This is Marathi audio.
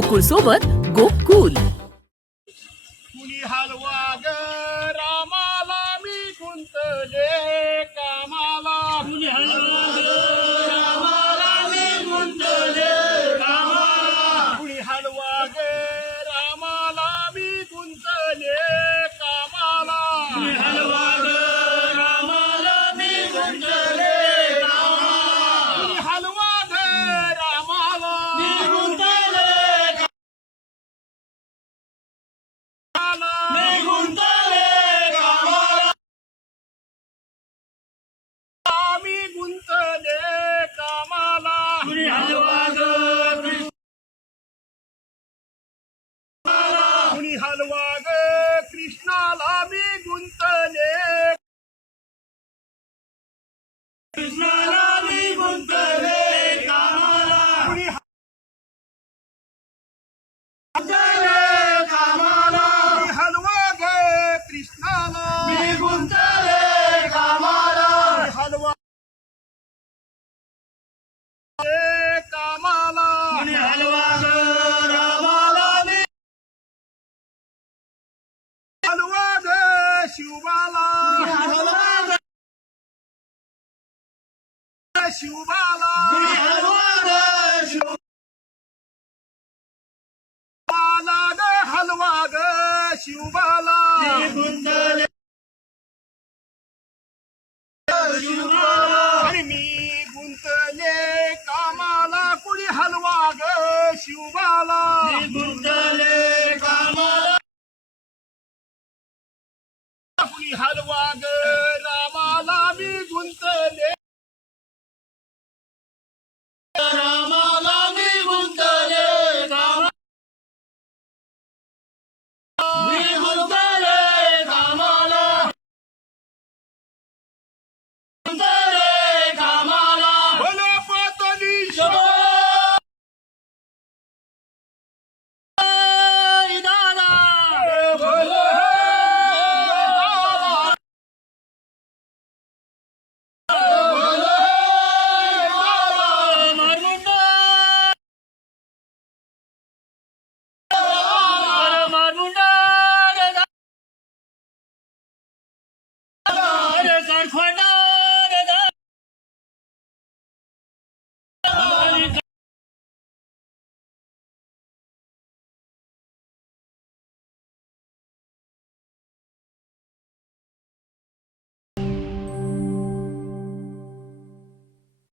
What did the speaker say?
गोकुळ सोबत गोकुल. कुणी हलवा ग कृष्णाला मी गुंतले. कृष्णाला मी गुंतले कामाला. कुणी हलवा ग कृष्णाला मी गुंतले. شوبالا. شوبالا. شوبالا. شوبالا.